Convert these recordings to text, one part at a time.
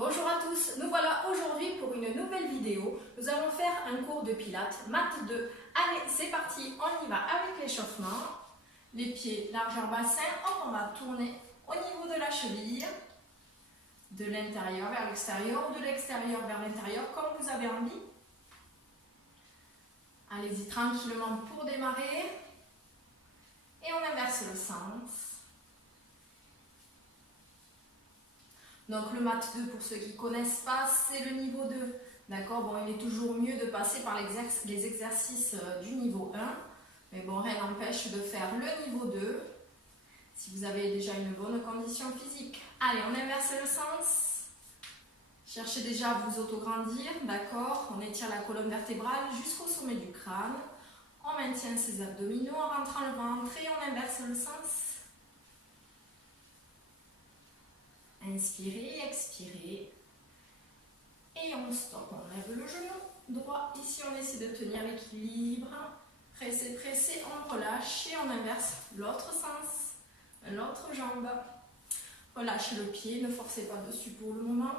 Bonjour à tous, nous voilà aujourd'hui pour une nouvelle vidéo. Nous allons faire un cours de pilates, mat 2. Allez, c'est parti, on y va avec l'échauffement. Les pieds largeur bassin, hop, on va tourner au niveau de la cheville, de l'intérieur vers l'extérieur ou de l'extérieur vers l'intérieur, comme vous avez envie. Allez-y tranquillement pour démarrer. Et on inverse le sens. Donc le mat 2, pour ceux qui ne connaissent pas, c'est le niveau 2. D'accord? Bon, il est toujours mieux de passer par les exercices du niveau 1. Mais bon, rien n'empêche de faire le niveau 2 si vous avez déjà une bonne condition physique. Allez, on inverse le sens. Cherchez déjà à vous autograndir, d'accord? On étire la colonne vertébrale jusqu'au sommet du crâne. On maintient ses abdominaux en rentrant le ventre et on inverse le sens. Inspirez, expirez. Et on stoppe, on lève le genou droit. Ici, on essaie de tenir l'équilibre. Pressez, pressez, on relâche et on inverse l'autre sens, l'autre jambe. Relâchez le pied, ne forcez pas dessus pour le moment.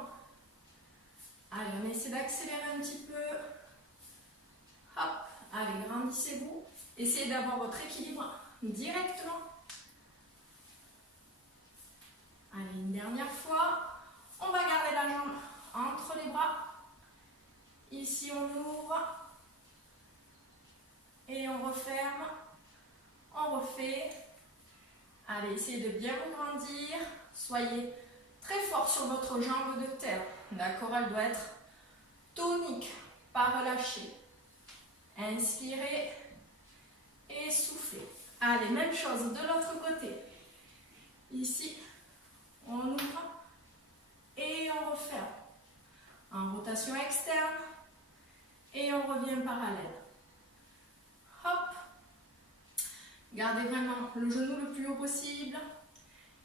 Allez, on essaie d'accélérer un petit peu. Hop, allez, grandissez-vous. Essayez d'avoir votre équilibre directement. Allez, une dernière fois. On va garder la jambe entre les bras. Ici, on ouvre. Et on referme. On refait. Allez, essayez de bien vous grandir. Soyez très fort sur votre jambe de terre. D'accord, elle doit être tonique, pas relâchée. Inspirez et soufflez. Allez, même chose de l'autre côté. Ici, on ouvre et on referme. En rotation externe et on revient parallèle. Hop. Gardez vraiment le genou le plus haut possible.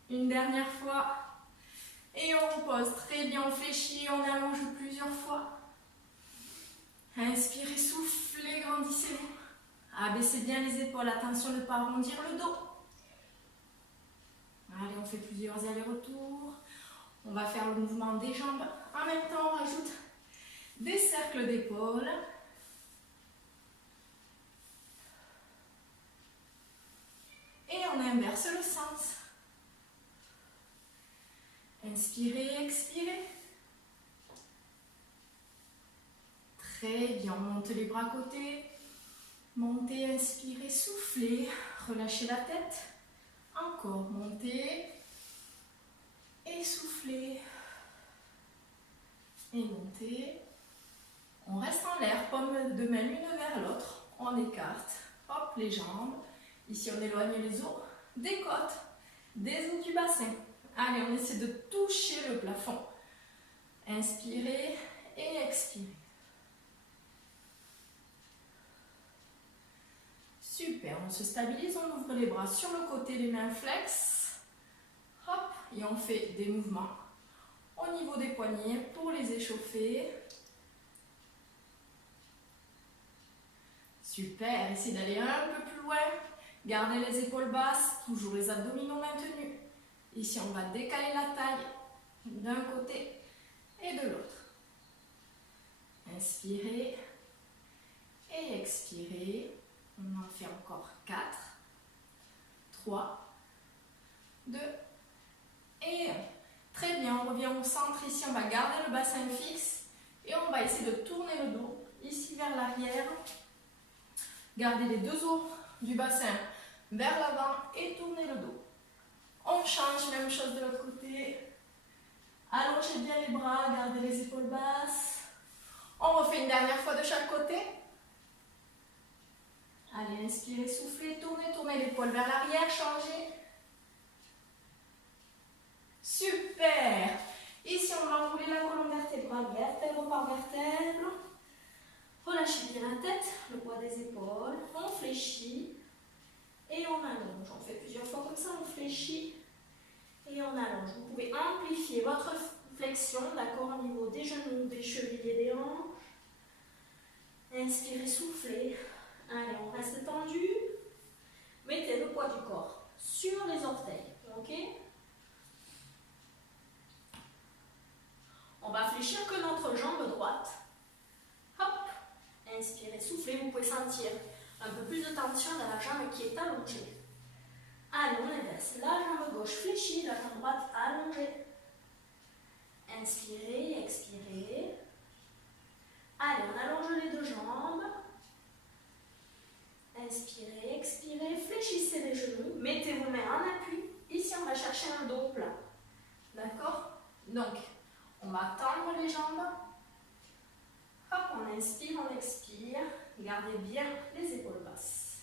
Une dernière fois. Et on repose. Très bien, on fléchit, on allonge plusieurs fois. Inspirez, soufflez, grandissez-vous. Abaissez bien les épaules, attention de ne pas arrondir le dos. Allez, on fait plusieurs allers-retours. On va faire le mouvement des jambes. En même temps, on rajoute des cercles d'épaules. Et on inverse le sens. Inspirez, expirez. Très bien, on monte les bras à côté. Montez, inspirez, soufflez. Relâchez la tête. Encore, montez. Et soufflez. Et montez. On reste en l'air, paume de main l'une vers l'autre. On écarte. Hop, les jambes. Ici, on éloigne les os des côtes, des os du bassin. Allez, on essaie de toucher le plafond. Inspirez et expirez. Super, on se stabilise, on ouvre les bras sur le côté, les mains flex. Hop, et on fait des mouvements au niveau des poignets pour les échauffer. Super, essayez d'aller un peu plus loin. Gardez les épaules basses, toujours les abdominaux maintenus. Ici, on va décaler la taille d'un côté et de l'autre. Inspirez et expirez. On en fait encore 4, 3, 2 et 1. Très bien, on revient au centre. Ici, on va garder le bassin fixe et on va essayer de tourner le dos ici vers l'arrière. Gardez les deux os du bassin vers l'avant et tournez le dos. On change, même chose de l'autre côté. Allongez bien les bras, gardez les épaules basses. On refait une dernière fois de chaque côté. Allez, inspirez, soufflez, tournez, tournez l'épaule vers l'arrière, changez. Super! Ici, on va enrouler la colonne vertébrale, vertèbre par vertèbre. Relâchez bien la tête, le poids des épaules. On fléchit et on allonge. On fait plusieurs fois comme ça, on fléchit et on allonge. Vous pouvez amplifier votre flexion, d'accord, au niveau des genoux, des chevilles et des hanches. Inspirez, soufflez. Allez, on reste tendu. Mettez le poids du corps sur les orteils, ok? On va fléchir que notre jambe droite. Hop, inspirez, soufflez, vous pouvez sentir un peu plus de tension dans la jambe qui est allongée. Allez, on inverse. La jambe gauche fléchie, la jambe droite allongée. Inspirez, expirez. Allez, on allonge les deux jambes. Inspirez, expirez, fléchissez les genoux, mettez vos mains en appui. Ici, on va chercher un dos plat. D'accord? Donc, on va tendre les jambes. Hop, on inspire, on expire. Gardez bien les épaules basses.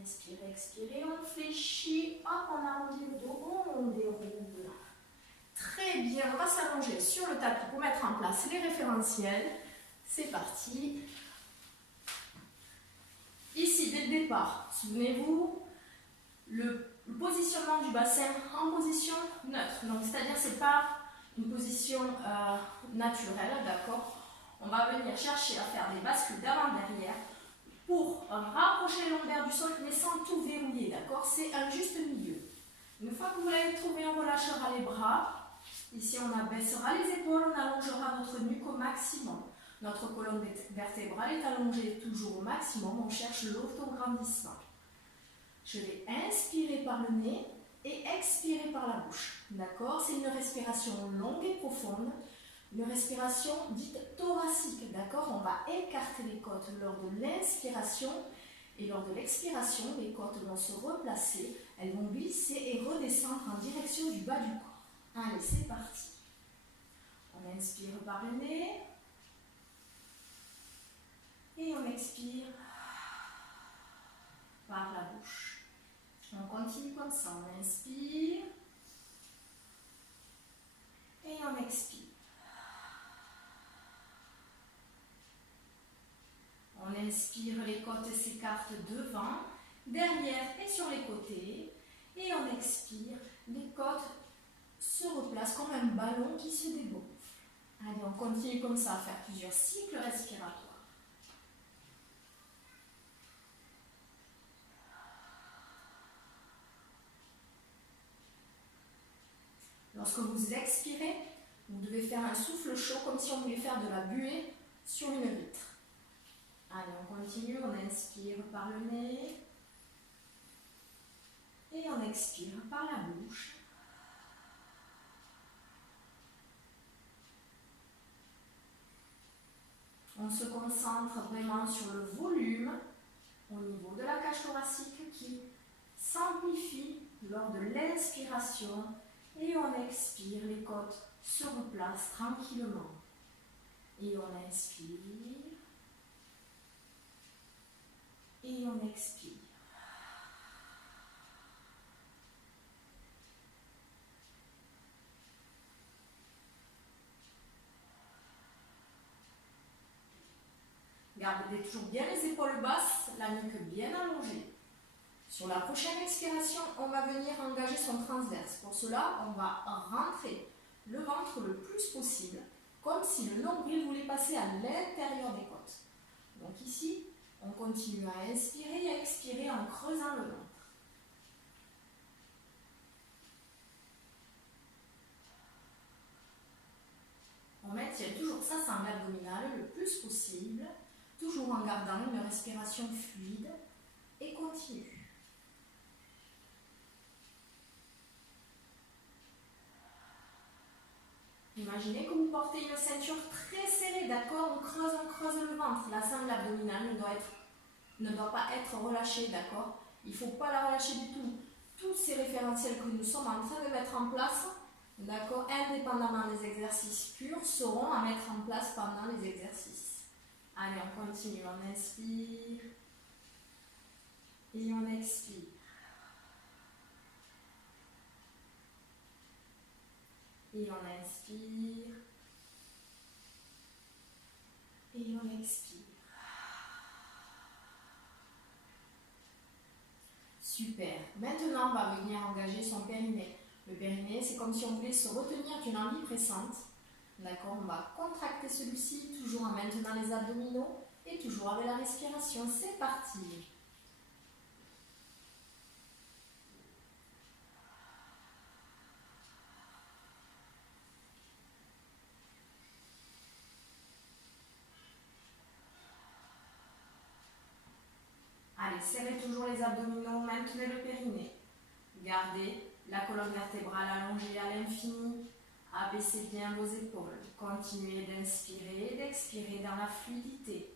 Inspirez, expirez, on fléchit. Hop, on arrondit le dos, on déroule. Très bien, on va s'allonger sur le tapis pour mettre en place les référentiels. C'est parti. Ici, dès le départ, souvenez-vous, le positionnement du bassin en position neutre. Donc, c'est-à-dire que ce n'est pas une position naturelle, d'accord? On va venir chercher à faire des bascules d'avant-derrière pour rapprocher les lombaires du sol, mais sans tout verrouiller, d'accord? C'est un juste milieu. Une fois que vous l'avez trouvé, on relâchera les bras. Ici, on abaissera les épaules, on allongera notre nuque au maximum. Notre colonne vertébrale est allongée toujours au maximum, on cherche l'autograndissement. Je vais inspirer par le nez et expirer par la bouche. D'accord? C'est une respiration longue et profonde, une respiration dite thoracique. D'accord? On va écarter les côtes lors de l'inspiration et lors de l'expiration, les côtes vont se replacer, elles vont glisser et redescendre en direction du bas du corps. Allez, c'est parti. On inspire par le nez. Et on expire par la bouche. On continue comme ça. On inspire. Et on expire. On inspire, les côtes s'écartent devant, derrière et sur les côtés. Et on expire, les côtes se replacent comme un ballon qui se dégonfle. Allez, on continue comme ça à faire plusieurs cycles respiratoires. Lorsque vous expirez, vous devez faire un souffle chaud comme si on voulait faire de la buée sur une vitre. Allez, on continue, on inspire par le nez et on expire par la bouche. On se concentre vraiment sur le volume au niveau de la cage thoracique qui s'amplifie lors de l'inspiration. Et on expire, les côtes se replacent tranquillement. Et on inspire. Et on expire. Gardez toujours bien les épaules basses, la nuque bien allongée. Sur la prochaine expiration, on va venir engager son transverse. Pour cela, on va rentrer le ventre le plus possible, comme si le nombril voulait passer à l'intérieur des côtes. Donc ici, on continue à inspirer et à expirer en creusant le ventre. On maintient toujours sa sangle abdominale le plus possible, toujours en gardant une respiration fluide et continue. Imaginez que vous portez une ceinture très serrée, d'accord? On creuse le ventre. La sangle abdominale ne doit pas être relâchée, d'accord? Il ne faut pas la relâcher du tout. Tous ces référentiels que nous sommes en train de mettre en place, d'accord, indépendamment des exercices purs, seront à mettre en place pendant les exercices. Allez, on continue. On inspire et on expire. Et on inspire. Et on expire. Super. Maintenant, on va venir engager son périnée. Le périnée, c'est comme si on voulait se retenir d'une envie pressante. D'accord? On va contracter celui-ci, toujours en maintenant les abdominaux et toujours avec la respiration. C'est parti. Allez, serrez toujours les abdominaux, maintenez le périnée. Gardez la colonne vertébrale allongée à l'infini. Abaissez bien vos épaules. Continuez d'inspirer et d'expirer dans la fluidité.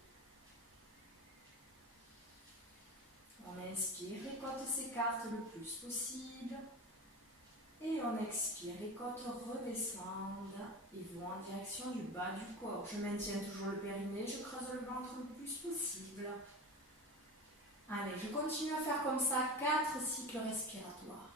On inspire, les côtes s'écartent le plus possible. Et on expire, les côtes redescendent et vont en direction du bas du corps. Je maintiens toujours le périnée, je creuse le ventre le plus possible. Allez, je continue à faire comme ça 4 cycles respiratoires.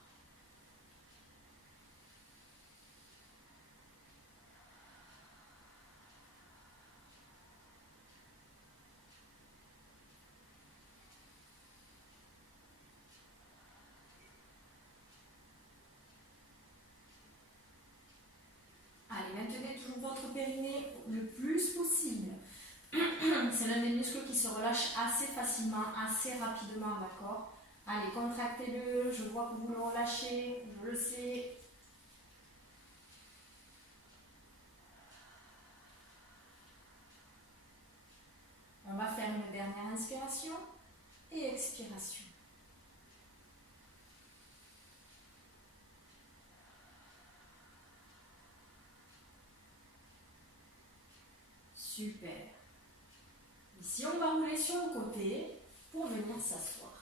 Allez, maintenez toujours votre périnée le plus possible. C'est l'un des muscles qui se relâche assez facilement, assez rapidement, d'accord? Allez, contractez-le, je vois que vous le relâchez, je le sais. On va faire une dernière inspiration et expiration. Super. Ici, on va rouler sur le côté pour venir s'asseoir.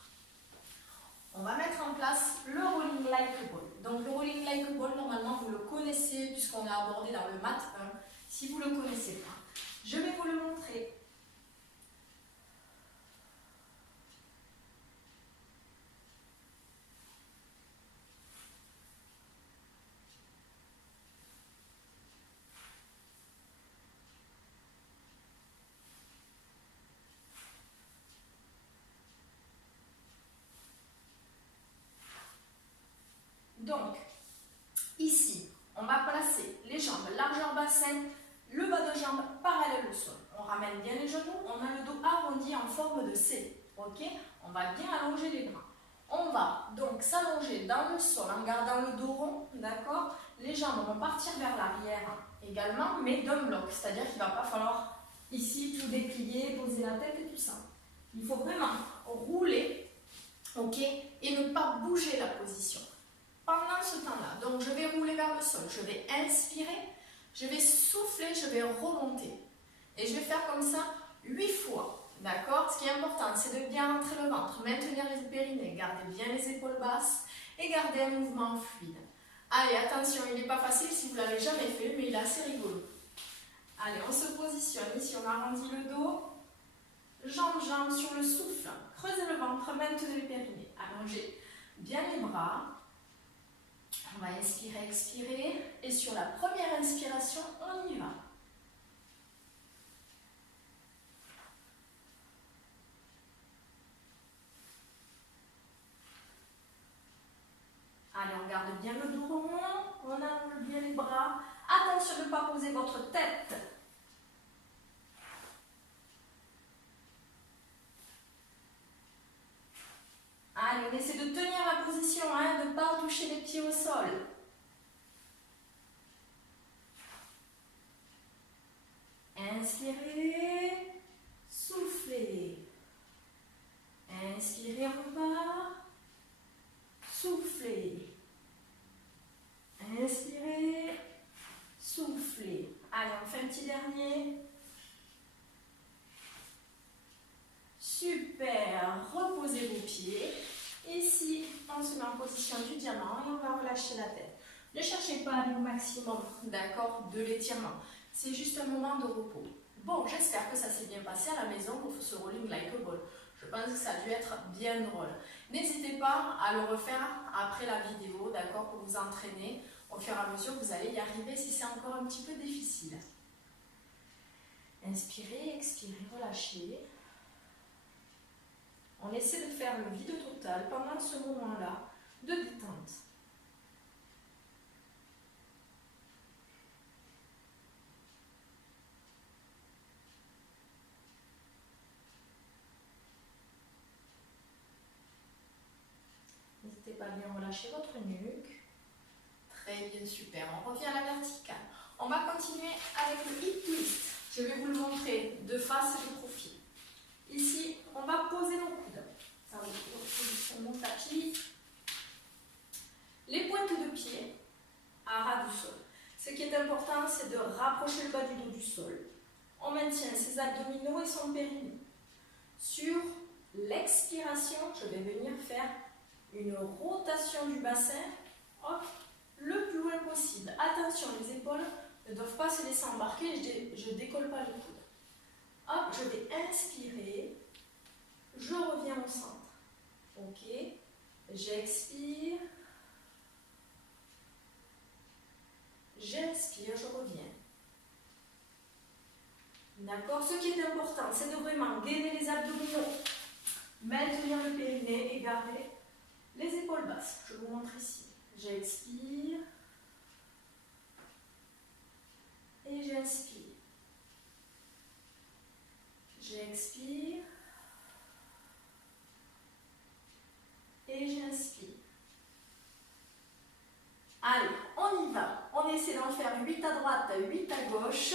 On va mettre en place le rolling like a ball. Donc le rolling like a ball, normalement, vous le connaissez puisqu'on a abordé dans le Math 1. Si vous ne le connaissez pas, je vais vous le montrer. Donc, ici, on va placer les jambes largeur bassin, le bas de jambe parallèle au sol. On ramène bien les genoux, on a le dos arrondi en forme de C. Ok? On va bien allonger les bras. On va donc s'allonger dans le sol en gardant le dos rond, d'accord? Les jambes vont partir vers l'arrière également, mais d'un bloc. C'est-à-dire qu'il ne va pas falloir ici tout déplier, poser la tête et tout ça. Il faut vraiment rouler, ok? Et ne pas bouger la position. Pendant ce temps-là, donc je vais rouler vers le sol, je vais inspirer, je vais souffler, je vais remonter. Et je vais faire comme ça 8 fois, d'accord? Ce qui est important, c'est de bien rentrer le ventre, maintenir les périnées, garder bien les épaules basses et garder un mouvement fluide. Allez, attention, il n'est pas facile si vous ne l'avez jamais fait, mais il est assez rigolo. Allez, on se positionne ici, on arrondit le dos, jambes sur le souffle, creusez le ventre, maintenez les périnées, allongez bien les bras. On va inspirer, expirer, et sur la première inspiration, on y va. Allez, on garde bien le dos rond, on allonge bien les bras. Attention de ne pas poser votre tête. Allez, on essaie de tenir la position, hein, de ne pas toucher les pieds au sol. Inspirez, soufflez. Inspirez, on repart. Soufflez. Inspirez, soufflez. Allez, on fait un petit dernier. Super, reposez vos pieds. Ici, on se met en position du diamant et on va relâcher la tête. Ne cherchez pas à aller au maximum, d'accord, de l'étirement. C'est juste un moment de repos. Bon, j'espère que ça s'est bien passé à la maison pour ce rolling like a ball. Je pense que ça a dû être bien drôle. N'hésitez pas à le refaire après la vidéo, d'accord, pour vous entraîner. Au fur et à mesure, vous allez y arriver si c'est encore un petit peu difficile. Inspirez, expirez, relâchez. On essaie de faire le vide total pendant ce moment-là de détente. N'hésitez pas à bien relâcher votre nuque. Très bien, super. On revient à la verticale. On va continuer avec le hip twist. Je vais vous le montrer de face et de profil. Ici, on va poser nos coudes. Ça sur mon tapis. Les pointes de pied à ras du sol. Ce qui est important, c'est de rapprocher le bas du dos du sol. On maintient ses abdominaux et son périnée. Sur l'expiration, je vais venir faire une rotation du bassin, hop, le plus loin possible. Attention, les épaules ne doivent pas se laisser embarquer, je ne décolle pas le coude. Hop, je vais inspirer, je reviens au centre. Ok, j'expire, j'inspire, je reviens. D'accord? Ce qui est important, c'est de vraiment gainer les abdominaux, maintenir le périnée et garder les épaules basses. Je vous montre ici. J'expire et j'inspire. J'expire et j'inspire. Allez, on y va. On essaie d'en faire 8 à droite, 8 à gauche.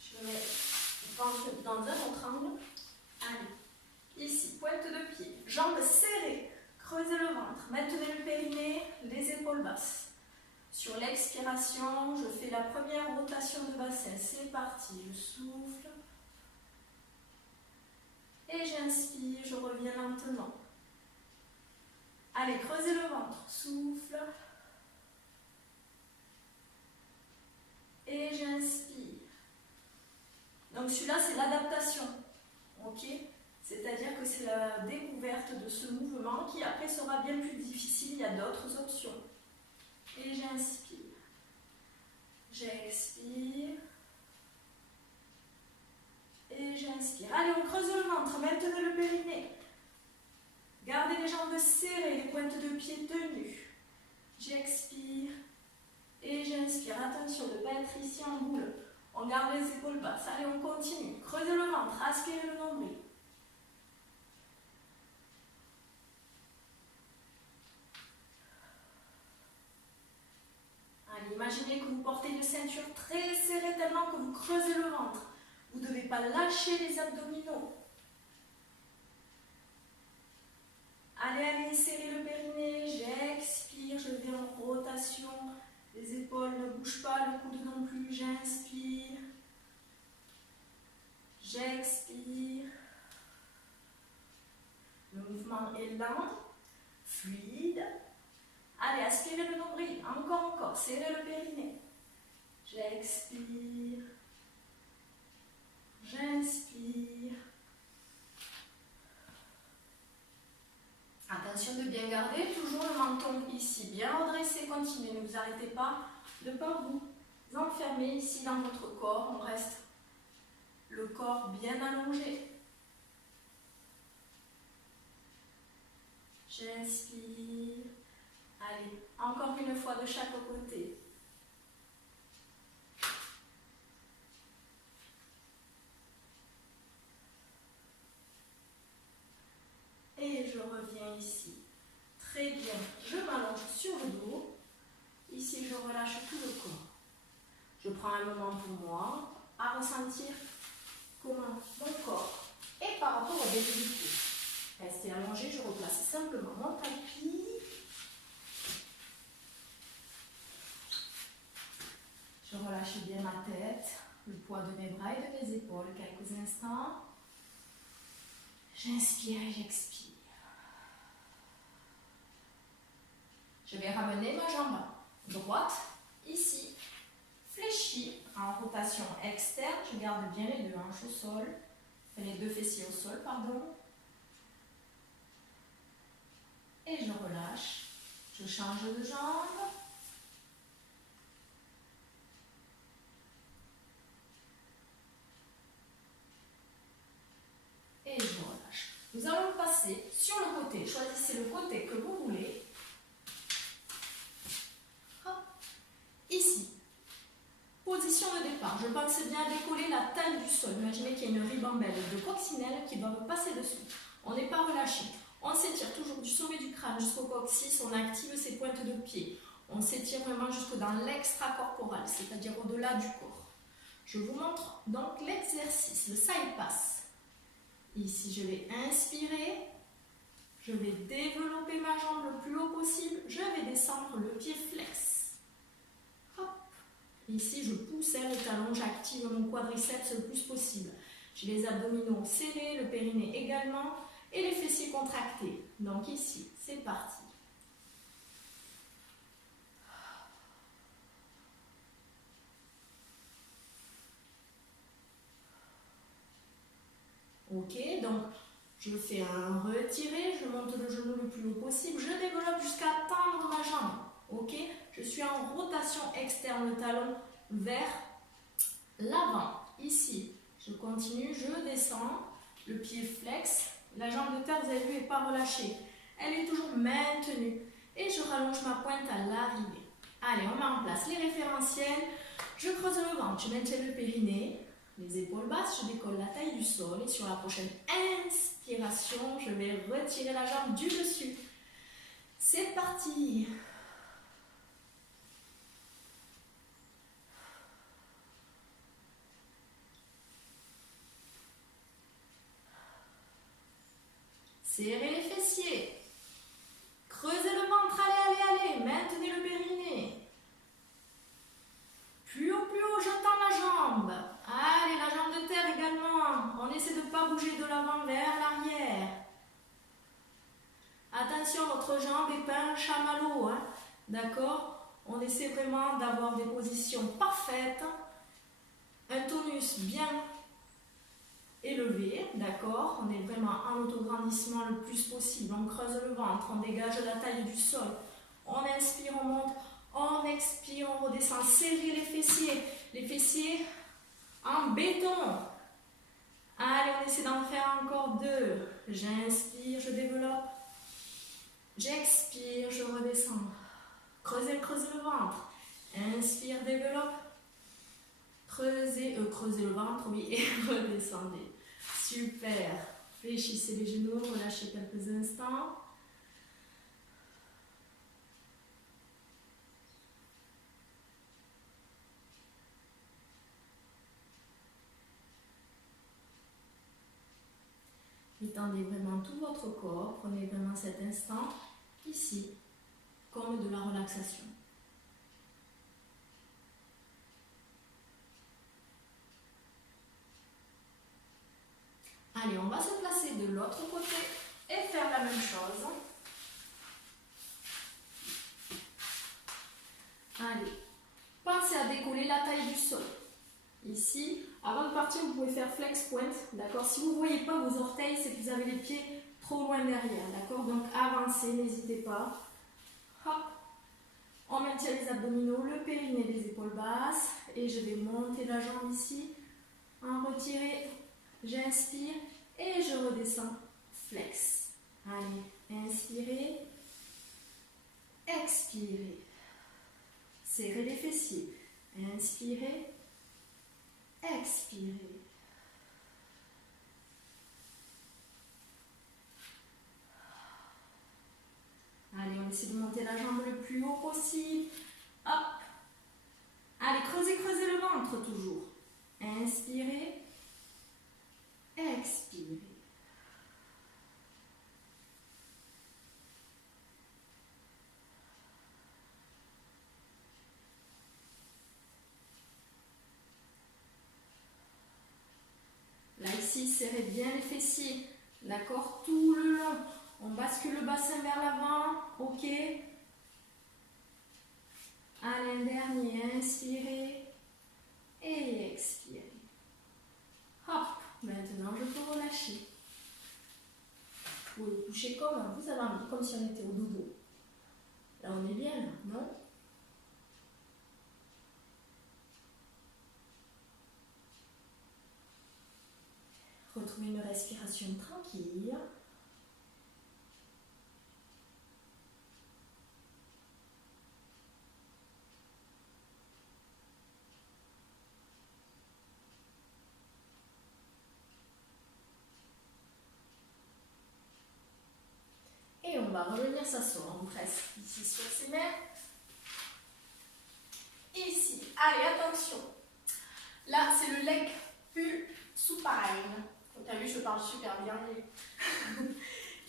Je vais mettre dans un autre angle. Allez, ici, pointe de pied, jambes serrées, creusez le ventre, maintenez le périnée, les épaules basses. Sur l'expiration, je fais la première rotation de bassin. C'est parti, je souffle. Et j'inspire, je reviens lentement. Allez, creusez le ventre, souffle. Et j'inspire. Donc celui-là, c'est l'adaptation. Ok? C'est-à-dire que c'est la découverte de ce mouvement qui après sera bien plus difficile. Il y a d'autres options. Et j'inspire. J'expire. Et j'inspire. Allez, on creuse le ventre. Maintenez le périnée. Gardez les jambes serrées, les pointes de pied tenues. J'expire. Et j'inspire. Attention de ne pas être ici en boule. On garde les épaules basses. Allez, on continue. Creusez le ventre. Aspirez le nombril. Allez, imaginez que vous portez une ceinture très serrée tellement que vous creusez le ventre. Vous ne devez pas lâcher les abdominaux. Allez, allez, serrez le périnée. J'expire, je vais en rotation. Les épaules ne bougent pas, le coude non plus. J'inspire. J'expire. Le mouvement est lent, fluide. Allez, aspirez le nombril. Encore. Serrez le périnée. J'expire. J'inspire. Attention de bien garder toujours le menton ici, bien redressé, continuez, ne vous arrêtez pas, de ne pas vous enfermer ici dans votre corps, on reste le corps bien allongé. J'inspire. Allez, encore une fois de chaque côté. Et je reviens ici. Très bien. Je m'allonge sur le dos. Ici, je relâche tout le corps. Je prends un moment pour moi à ressentir comment mon corps est par rapport au début du pied. Restez allongé, je replace simplement mon tapis. Je relâche bien ma tête, le poids de mes bras et de mes épaules. Quelques instants. J'inspire et j'expire. Je vais ramener ma jambe droite, ici, fléchie, en rotation externe. Je garde bien les deux hanches au sol, les deux fessiers au sol, pardon. Et je relâche. Je change de jambe. Et je relâche. Nous allons passer sur le côté. Choisissez le côté que vous voulez. Ici, position de départ. Je pense bien à décoller la taille du sol. Imaginez qu'il y a une ribambelle de coccinelle qui doivent passer dessous. On n'est pas relâché. On s'étire toujours du sommet du crâne jusqu'au coccyx. On active ses pointes de pied. On s'étire vraiment jusque dans l'extracorporal, c'est-à-dire au-delà du corps. Je vous montre donc l'exercice, le side pass. Ici, je vais inspirer. Je vais développer ma jambe le plus haut possible. Je vais descendre le pied flex. Hop. Ici, je pousse le talon, j'active mon quadriceps le plus possible. J'ai les abdominaux serrés, le périnée également et les fessiers contractés. Donc ici, c'est parti. Ok, donc je fais un retiré, je monte le genou le plus haut possible, je développe jusqu'à tendre ma jambe. Ok, je suis en rotation externe, le talon vers l'avant. Ici, je continue, je descends, le pied flex, la jambe de terre, vous avez vu, n'est pas relâchée. Elle est toujours maintenue. Et je rallonge ma pointe à l'arrivée. Allez, on met en place les référentiels. Je creuse le ventre, je maintiens le périnée. Les épaules basses, je décolle la taille du sol. Et sur la prochaine inspiration, je vais retirer la jambe du dessus. C'est parti! Serrez les fessiers. Creusez le ventre, allez, allez, allez. Maintenez le périnée. Plus haut, je tends la jambe. Allez, la jambe de terre également. On essaie de ne pas bouger de l'avant vers l'arrière. Attention, votre jambe n'est pas un chamallow. Hein. D'accord? On essaie vraiment d'avoir des positions parfaites. Un tonus bien élevé, d'accord? On est vraiment en autograndissement le plus possible. On creuse le ventre, on dégage la taille du sol. On inspire, on monte. On expire, on redescend. Serrez les fessiers en béton. Allez, on essaie d'en faire encore 2. J'inspire, je développe. J'expire, je redescends. Creusez le ventre. Inspire, développe. Creusez le ventre, oui, et redescendez. Super. Fléchissez les genoux, relâchez quelques instants. Étendez vraiment tout votre corps, prenez vraiment cet instant ici, comme de la relaxation. Allez, on va se placer de l'autre côté et faire la même chose. Allez, pensez à décoller la taille du sol. Ici, avant de partir, vous pouvez faire flex point, d'accord? Si vous ne voyez pas vos orteils, c'est que vous avez les pieds trop loin derrière, d'accord? Donc avancez, n'hésitez pas. Hop, on maintient les abdominaux, le périnée, les épaules basses, et je vais monter la jambe ici, en retirer, j'inspire, et je redescends, flex. Allez, inspirez, expirez, serrez les fessiers, inspirez, expirez. Allez, on essaie de monter la jambe le plus haut possible. Hop. Allez, creusez le ventre toujours. Inspirez. Expirez. Là, ici, serrez bien les fessiers. D'accord? Tout le long. On bascule le bassin vers l'avant. Ok. Allez, un dernier. Inspirez. Et expirez. Hop. Maintenant, je peux relâcher. Vous pouvez coucher comme vous avez envie, comme si on était au dodo. Là, on est bien, là, non? Retrouvez une respiration tranquille. Et on va revenir s'asseoir. On presse ici sur ses mains. Ici. Allez, attention. Là, c'est le leg pull supine. Tu as vu, je parle super bien.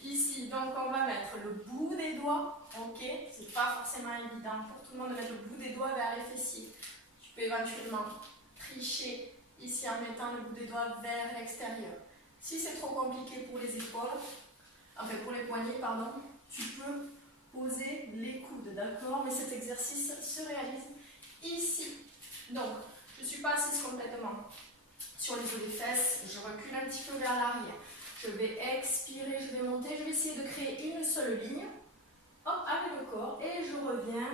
Ici, donc on va mettre le bout des doigts, ok? C'est pas forcément évident pour tout le monde de mettre le bout des doigts vers les fessiers. Tu peux éventuellement tricher ici en mettant le bout des doigts vers l'extérieur. Si c'est trop compliqué pour les épaules, enfin pour les poignets, pardon, tu peux poser les coudes, d'accord? Mais cet exercice se réalise ici. Donc, je ne suis pas assise complètement sur les os des fesses, je recule un petit peu vers l'arrière. Je vais expirer, je vais monter, je vais essayer de créer une seule ligne. Hop, avec le corps, et je reviens.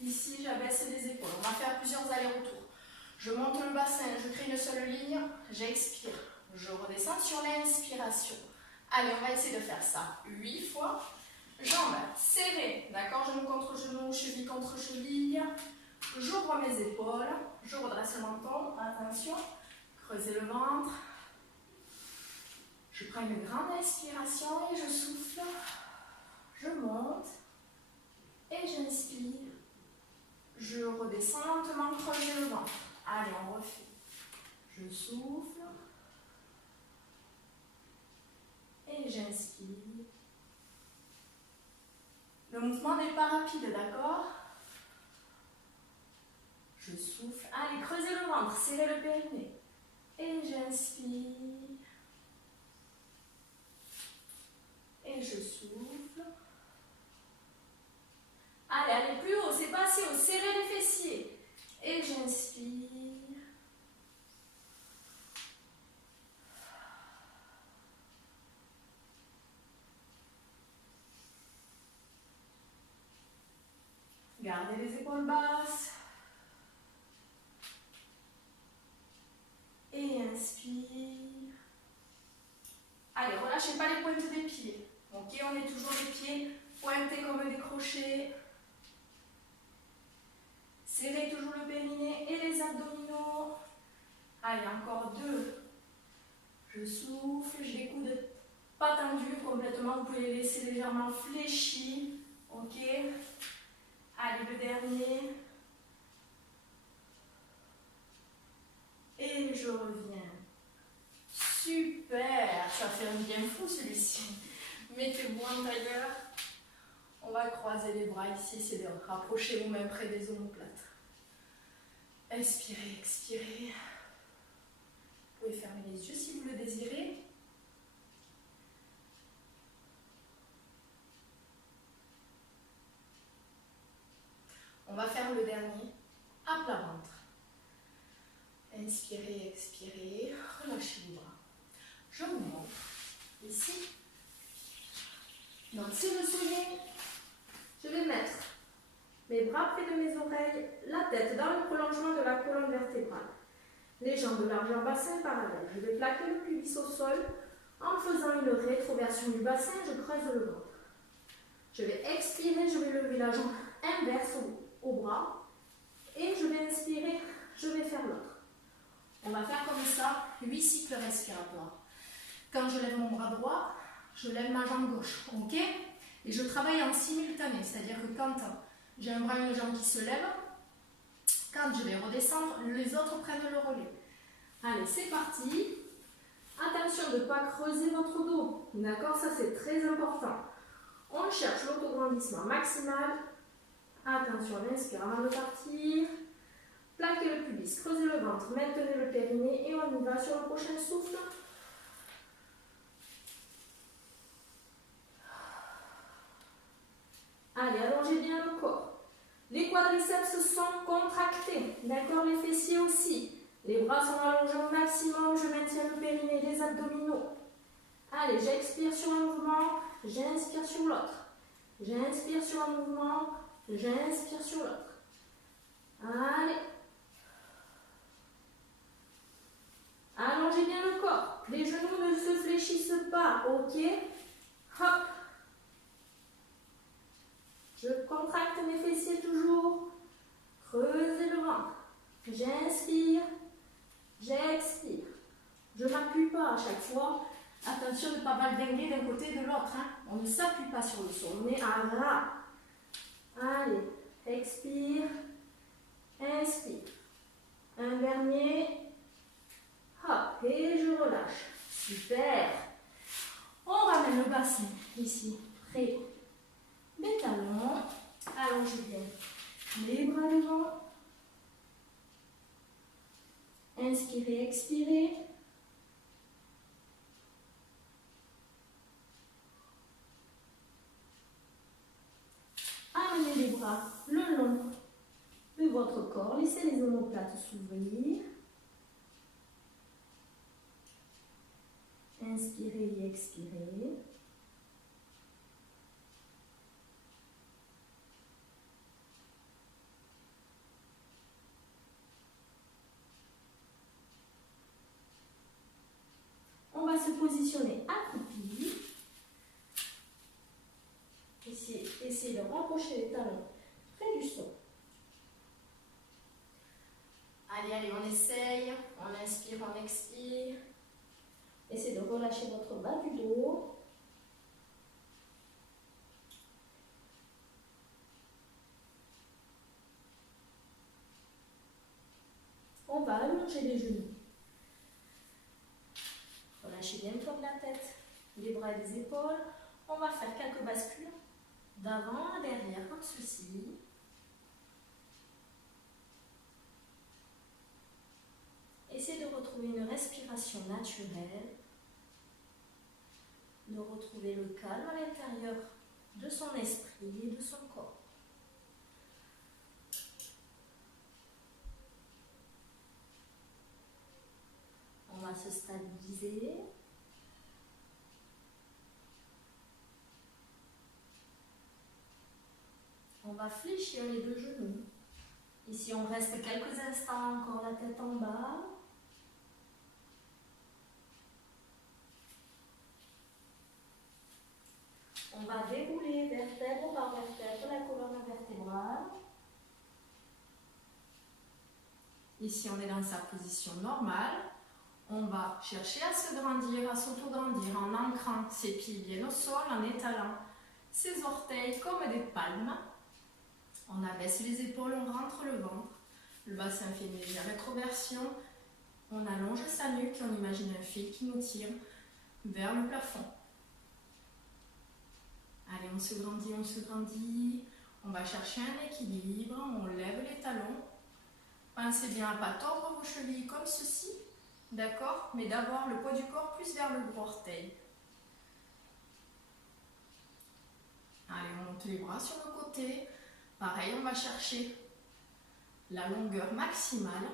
Ici, j'abaisse les épaules. On va faire plusieurs allers-retours. Je monte le bassin, je crée une seule ligne, j'expire. Je redescends sur l'inspiration. Allez, on va essayer de faire ça 8 fois. Jambes serrées, d'accord? Genou contre genou, cheville contre cheville. J'ouvre mes épaules, je redresse le menton, attention. Creusez le ventre. Je prends une grande inspiration et je souffle. Je monte et j'inspire. Je redescends lentement, creuser le ventre. Allez, on refait. Je souffle. Et j'inspire. Le mouvement n'est pas rapide, d'accord? Je souffle. Allez, creusez le ventre, serrez le périnée. Et j'inspire. Et je souffle. Allez, allez plus haut, c'est pas assez haut. Serrez les fessiers. Et j'inspire. Gardez les épaules basses. Et inspire. Allez, relâchez pas les pointes des pieds. Ok, on est toujours les pieds pointés comme des crochets. Serrez toujours le périnée et les abdominaux. Allez, encore 2. Je souffle, j'ai les coudes pas tendus complètement. Vous pouvez les laisser légèrement fléchis. Ok. Allez, le dernier. Et je reviens. Super. Tu as fait un bien fou celui-ci. Mettez-vous en tailleur. On va croiser les bras ici. Essayez de rapprocher vos mains près des omoplates. Expirez, expirez. Vous pouvez fermer les yeux si vous le désirez. On va faire le dernier à plat ventre. Inspirez, expirez, relâchez les bras. Je vous montre ici. Donc si vous souvenez, je vais mettre mes bras près de mes oreilles, la tête dans le prolongement de la colonne vertébrale. Les jambes larges en bassin parallèle. Je vais plaquer le pubis au sol en faisant une rétroversion du bassin, je creuse le ventre. Je vais expirer, je vais lever la jambe inverse au bras et je vais inspirer, je vais faire l'autre. On va faire comme ça 8 cycles respiratoires. Quand je lève mon bras droit, je lève ma jambe gauche, ok? Et je travaille en simultané, c'est-à-dire que quand j'ai un bras et une jambe qui se lèvent, quand je vais redescendre, les autres prennent le relais. Allez, c'est parti. Attention de ne pas creuser votre dos, d'accord? Ça c'est très important. On cherche l'autograndissement maximal. Attention à l'inspire avant de partir. Plaquez le pubis, creusez le ventre, maintenez le périnée et on y va sur le prochain souffle. Allez, allongez bien le corps. Les quadriceps sont contractés, d'accord? Les fessiers aussi. Les bras sont allongés au maximum, je maintiens le périnée, les abdominaux. Allez, j'expire sur un mouvement, j'inspire sur l'autre. J'inspire sur un mouvement, j'inspire sur l'autre. Allez. Allongez bien le corps. Les genoux ne se fléchissent pas, ok? Hop. Je contracte mes fessiers toujours. Creusez le ventre. J'inspire. J'expire. Je ne m'appuie pas à chaque fois. Attention de ne pas valdinguer d'un côté et de l'autre. Hein. On ne s'appuie pas sur le sol. On est à ras. Allez. Expire. Inspire. Un dernier. Hop. Et je relâche. Super. On ramène le bassin ici près des talons. Allongez bien les bras devant. Inspirez, expirez. Amenez les bras le long de votre corps. Laissez les omoplates s'ouvrir. Inspirez et expirez. On va se positionner accroupi. Essayez de rapprocher les talons près du sol. Allez, on essaye. On inspire, on expire. Essayez de relâcher votre bas du dos. On va allonger les genoux. Relâchez bien le poids de la tête, les bras et les épaules. On va faire quelques bascules d'avant à derrière comme ceci. Essayez de retrouver une respiration naturelle, de retrouver le calme à l'intérieur de son esprit et de son corps. On va se stabiliser. On va fléchir les deux genoux. Ici, on reste quelques instants encore la tête en bas. On va dérouler vertèbre par vertèbre la colonne vertébrale. Ici, on est dans sa position normale. On va chercher à se grandir, à s'auto-grandir en ancrant ses pieds bien au sol, en étalant ses orteils comme des palmes. On abaisse les épaules, on rentre le ventre. Le bassin fait une légère rétroversion. On allonge sa nuque, on imagine un fil qui nous tire vers le plafond. Allez, on se grandit, on se grandit. On va chercher un équilibre, on lève les talons. Pensez bien à ne pas tordre vos chevilles comme ceci, d'accord? Mais d'avoir le poids du corps plus vers le gros orteil. Allez, on monte les bras sur le côté. Pareil, on va chercher la longueur maximale.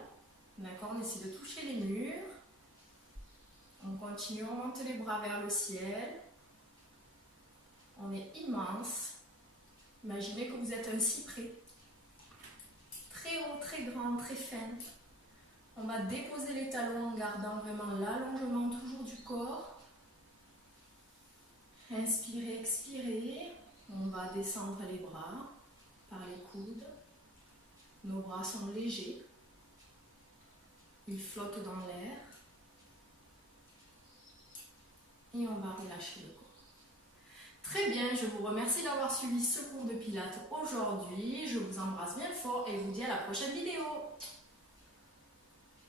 D'accord? On essaie de toucher les murs. On continue, on monte les bras vers le ciel. On est immense. Imaginez que vous êtes un cyprès. Très haut, très grand, très fin. On va déposer les talons en gardant vraiment l'allongement toujours du corps. Inspirez, expirez. On va descendre les bras par les coudes. Nos bras sont légers. Ils flottent dans l'air. Et on va relâcher le corps. Très bien, je vous remercie d'avoir suivi ce cours de pilates aujourd'hui. Je vous embrasse bien fort et vous dis à la prochaine vidéo.